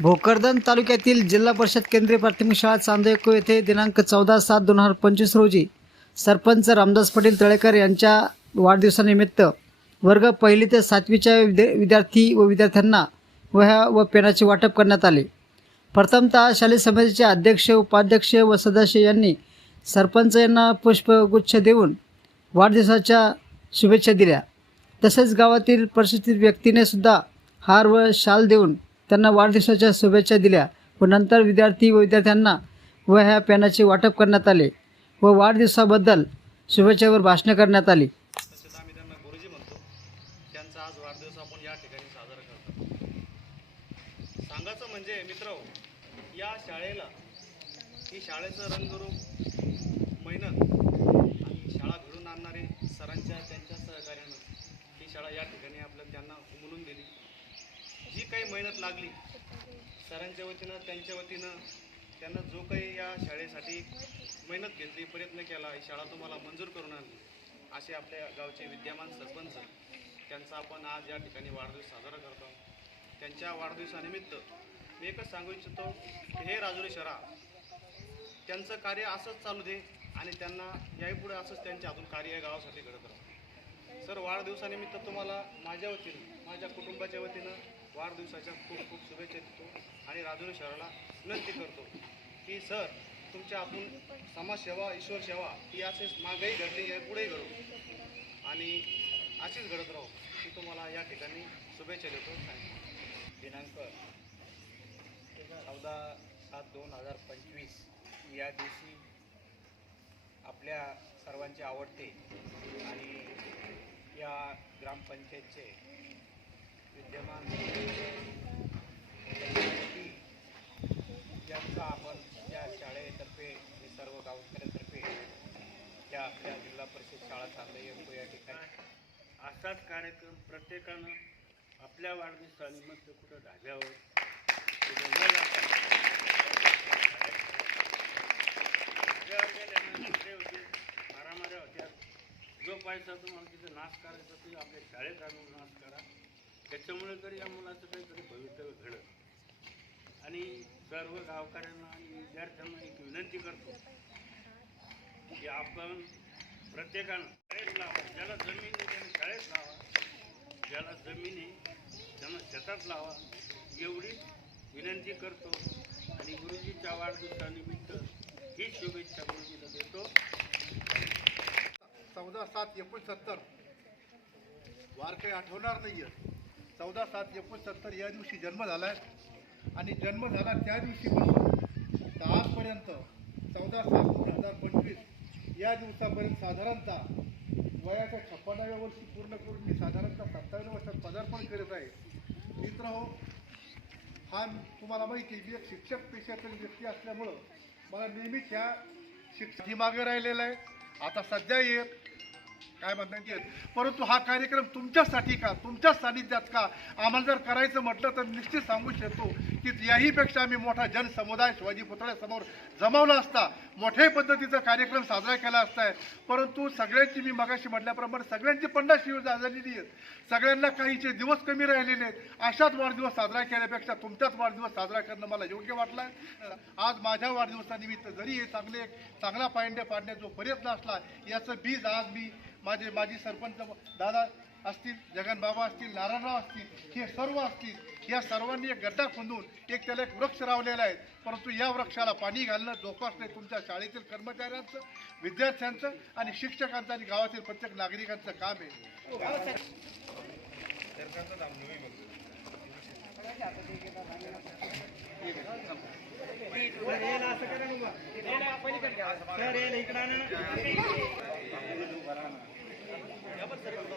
भोकरदन तालुक्यातील जिल्हा परिषद केंद्रीय प्राथमिक शाळा चांदेको येथे दिनांक चौदा सात दोन हजार पंचवीस रोजी सरपंच रामदास पाटील तळेकर यांच्या वाढदिवसानिमित्त वर्ग पहिली ते सातवीच्या विद्या विद्यार्थी व विद्यार्थ्यांना वह्या व पेनाचे वाटप करण्यात आले. प्रथमतः शालेय समितीचे अध्यक्ष उपाध्यक्ष व सदस्य यांनी सरपंच यांना पुष्पगुच्छ देऊन वाढदिवसाच्या शुभेच्छा दिल्या. तसेच गावातील परिस्थितीत व्यक्तीने सुद्धा हार व शाल देऊन त्यांना वाढदिवसाच्या शुभेच्छा दिल्या व नंतर विद्यार्थी व विद्यार्थ्यांना वह्या पेनाचे वाटप करण्यात आले व वाढदिवसाबद्दल शुभेच्छावर भाषणे करण्यात आली. सांगायचं म्हणजे मित्र या शाळेला ही शाळेचं रंगरूप मेहनत आणि शाळा घडून आणणारे सरांच्या त्यांच्या सहकार्यानं ही शाळा या ठिकाणी आपल्याला त्यांना उमलून दिली जी काही मेहनत लागली. सरांच्या वतीनं त्यांच्या वतीनं त्यांना जो काही या शाळेसाठी मेहनत घेतली प्रयत्न केला ही शाळा तुम्हाला मंजूर करून आणली. असे आपल्या गावचे विद्यमान सरपंच त्यांचा आपण आज या ठिकाणी वाढदिवस साजरा करतो. त्यांच्या वाढदिवसानिमित्त मी एकच सांगू इच्छितो की हे राजुरी शहरा त्यांचं कार्य असंच चालू दे आणि त्यांना याही पुढे असंच त्यांच्या हातून कार्य या गावासाठी घडत राहतं सर वाढदिवसानिमित्त तुम्हाला माझ्या वतीनं माझ्या कुटुंबाच्या वतीनं वाढदिवसाच्या खूप खूप शुभेच्छा देतो आणि राजुरी शहराला विनंती करतो की सर तुमच्या आपण समाजसेवा ईश्वर सेवा ही असेच मागही घडली आहे पुढेही घडू. आणि अशीच घडत राहू मी तुम्हाला या ठिकाणी शुभेच्छा देतो. थँक्यू दिनांक चौदा सात दोन हजार पंचवीस या दिवशी आपल्या सर्वांचे आवडते आणि या ग्रामपंचायतचे विद्यमान ज्यांचा आपण या शाळेतर्फे आणि सर्व गावकऱ्यांतर्फे या आपल्या जिल्हा परिषद शाळा चांगली येतो या ठिकाणी. असाच कार्यक्रम प्रत्येकानं आपल्या वाढदिवसानिमित्त कुठं धाब्यावर मारामाऱ्या होत्या. जो पैसा म्हणून तिथे नाश करायचा तो आपल्या शाळेत आणून नाश करा. त्याच्यामुळे तरी या मुलाचं काहीतरी भवितव्य घडत आणि सर्व गावकऱ्यांना आणि विद्यार्थ्यांना एक विनंती करतो की आपण प्रत्येकानं शाळेत लावा ज्याला जमीन आहे त्याने शाळेत लावा ज्याला जमीन आहे त्यानं शेतात लावा एवढी विनंती करतो. आणि गुरुजीच्या वाढदिवसानिमित्त ही शुभेच्छा गुरुजीला देतो. चौदा सात एकोणसत्तर. वार काही आठवणार नाही आहे चौदा सात एकोणसत्तर या दिवशी जन्म झाला आहे आणि जन्म झाला त्या दिवशीपासून तर आजपर्यंत चौदा सात दोन हजार पंचवीस या दिवसापर्यंत साधारणतः वयाच्या छप्पनाव्या वर्षी पूर्ण करून मी साधारणतः सत्तावन्न वर्षात पदार्पण करत आहे. मित्र हो हा तुम्हाला माहिती आहे मी एक शिक्षक पेशातील व्यक्ती असल्यामुळं मला नेहमीच ह्या शिक्षक मागे राहिलेला आहे. आता सध्या येत काय म्हणतात येत परंतु हा कार्यक्रम तुमच्यासाठी का? तुमच्या सानिध्यात का? आम्हाला जर करायचं म्हटलं तर निश्चित सांगू शकतो की याहीपेक्षा आम्ही मोठा जनसमुदाय शिवाजी पुतळ्यासमोर जमावला असता मोठ्या पद्धतीचा कार्यक्रम साजरा केला असताय परंतु सगळ्यांची मी मगाशी म्हटल्याप्रमाणे सगळ्यांची पन्नास दिवस झालेली आहेत. सगळ्यांना काहीचे दिवस कमी राहिलेले आहेत. अशाच वाढदिवस साजरा केल्यापेक्षा तुमचाच वाढदिवस साजरा करणं मला योग्य वाटलं आहे आज माझ्या वाढदिवसानिमित्त जरी हे चांगले चांगला पायंड्या पाडण्याचा जो प्रयत्न असला याचं बीज आज मी माझे माजी सरपंच दादा असतील जगन बाबा असतील नारायणराव असतील हे सर्व असतील या सर्वांनी एक गड्डा खोदून एक त्याला एक वृक्ष लावलेला आहे. परंतु या वृक्षाला पाणी घालणं जोपासणं तुमच्या शाळेतील कर्मचाऱ्यांचं विद्यार्थ्यांचं आणि शिक्षकांचं आणि गावातील प्रत्येक नागरिकांचं काम आहे. ఎవరు సరిగ్గా